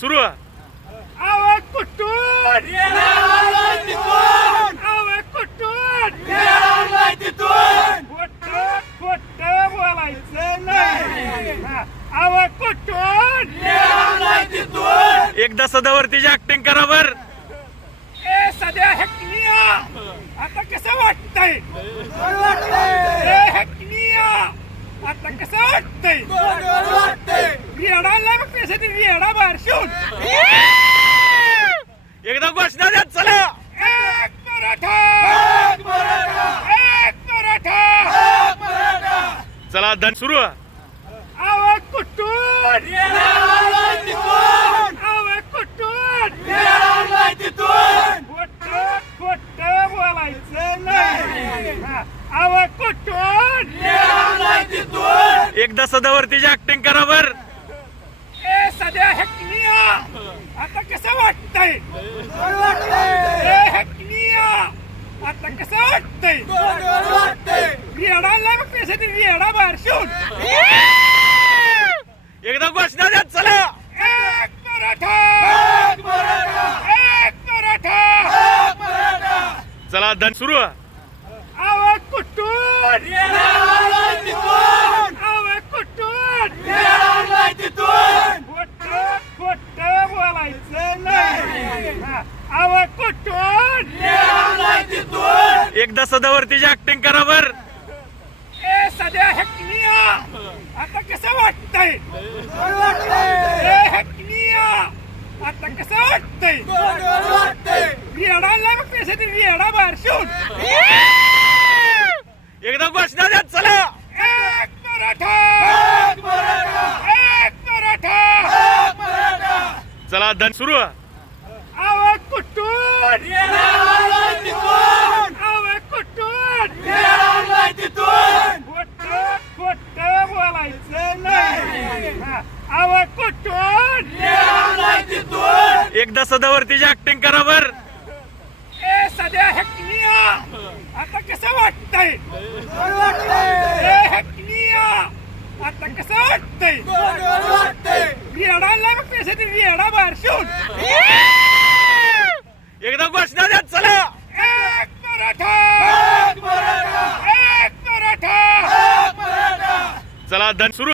सुरू आवाज कुठून आवाज कुठून खोटं बोलायचं नाही. आवाज कुठून एकदा सदावरतीची ऍक्टिंग करा बर. ए सध्या हेकनिया आता कसं वाटतंय ए हेकनिया आता कसं वाटतंय रेडायला मग कसं ती रेडा बारशून एकदा घोषणा द्या चला. एक मराठा एक मराठा चला धन सुरू आवाज कुठून आवाज कुठून खोटं बोलायचं नाही. आवाज कुठून एकदा सदावरतीची ऍक्टिंग करा बर. ए सध्या हेकनिया आता कसं वाटतंय ए हेकनिया आता कसं वाटतंय रेडायला मग कसं ती रेडा बारशून एकदा घोषणा द्या चला. एक मराठा एक मराठा चला धन सुरू आवाज कुठून आवाज कुठून खोटं बोलायचं नाही. आवाज कुठून एकदा सदावरतीची ऍक्टिंग करा बर. ए सध्या हेकनिया आता कसं वाटतंय ए हेकनिया आता कसं वाटतंय रेडायला मग कसं ती रेडा बारशून एकदा घोषणा द्या चला. एक मराठा एक मराठा चला धन सुरू आवाज कुठून आवाज कुठून खोटं बोलायचं नाही. आवाज कुठून एकदा सदावरतीची ऍक्टिंग करा बर. ए सध्या हेकनिया आता कसं वाटतंय ए हेकनिया आता कसं वाटतंय रेडायला मग कसं ती रेडा बारशून एकदा घोषणा द्या चला. एक मराठा एक मराठा चला धन सुरू